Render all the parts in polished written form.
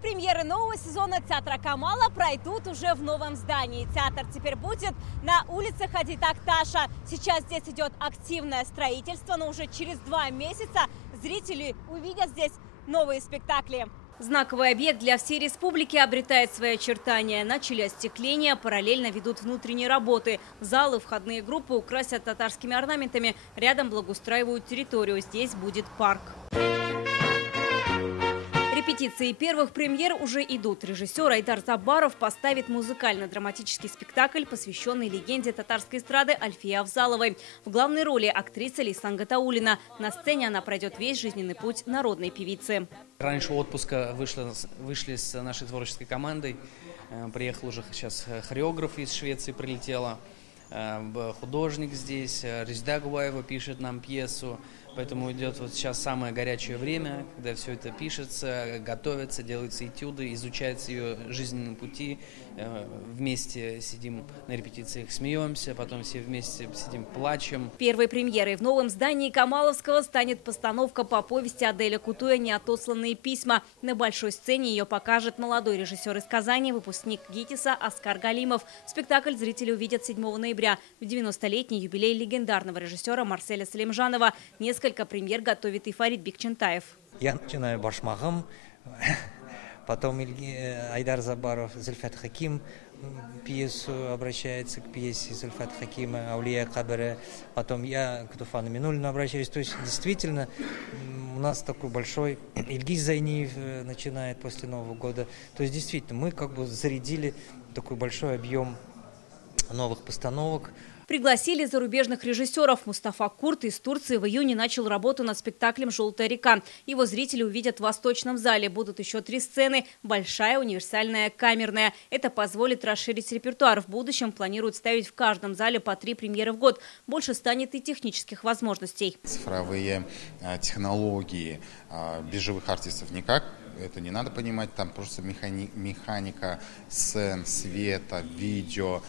Все премьеры нового сезона театра Камала пройдут уже в новом здании. Театр теперь будет на улице Хади Такташа. Сейчас здесь идет активное строительство, но уже через 2 месяца зрители увидят здесь новые спектакли. Знаковый объект для всей республики обретает свои очертания. Начали остекление, параллельно ведут внутренние работы. Залы, входные группы украсят татарскими орнаментами. Рядом благоустраивают территорию. Здесь будет парк. Репетиции первых премьер уже идут. Режиссер Айдар Забаров поставит музыкально-драматический спектакль, посвященный легенде татарской эстрады Альфии Авзаловой. В главной роли актриса Лейсан Гатауллина. На сцене она пройдет весь жизненный путь народной певицы. Раньше отпуска вышли с нашей творческой командой. Приехал уже сейчас хореограф из Швеции, прилетела. Художник здесь, Резда Губаева пишет нам пьесу. Поэтому идет вот сейчас самое горячее время, когда все это пишется, готовится, делаются этюды, изучаются ее жизненные пути. Вместе сидим на репетициях, смеемся, потом все вместе сидим, плачем. Первой премьерой в новом здании Камаловского станет постановка по повести Аделя Кутуя «Неотосланные письма». На большой сцене ее покажет молодой режиссер из Казани, выпускник ГИТИСа Оскар Галимов. Спектакль зрители увидят 7 ноября, в 90-летний юбилей легендарного режиссера Марселя Салимжанова. Несколько премьер готовит и Фарид Бекчентаев. Я начинаю Башмагам. Потом Айдар Забаров, Зульфат Хаким пьесу обращается к пьесе Зульфат Хакима «Аулия Кабаре». Потом я к Туфану Минуллину обращаюсь. То есть действительно у нас такой большой Ильгиз Зайниев начинает после Нового года. То есть действительно мы как бы зарядили такой большой объем новых постановок. Пригласили зарубежных режиссеров. Мустафа Курт из Турции в июне начал работу над спектаклем «Желтая река». Его зрители увидят в Восточном зале. Будут еще 3 сцены – большая, универсальная, камерная. Это позволит расширить репертуар. В будущем планируют ставить в каждом зале по 3 премьеры в год. Больше станет и технических возможностей. Цифровые технологии без живых артистов никак. Это не надо понимать, там просто механика сцен, света, видео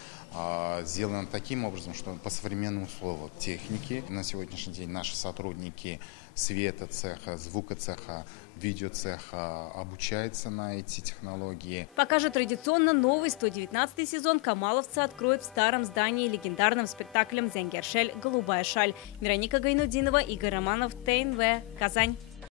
сделано таким образом, что по современному слову техники. На сегодняшний день наши сотрудники света цеха, звука цеха, видео цеха обучаются на эти технологии. Пока же традиционно новый 119-й сезон камаловцы откроют в старом здании легендарным спектаклем «Зенгершель. Голубая шаль». Вероника Гайнудинова, Игорь Романов, ТНВ, Казань.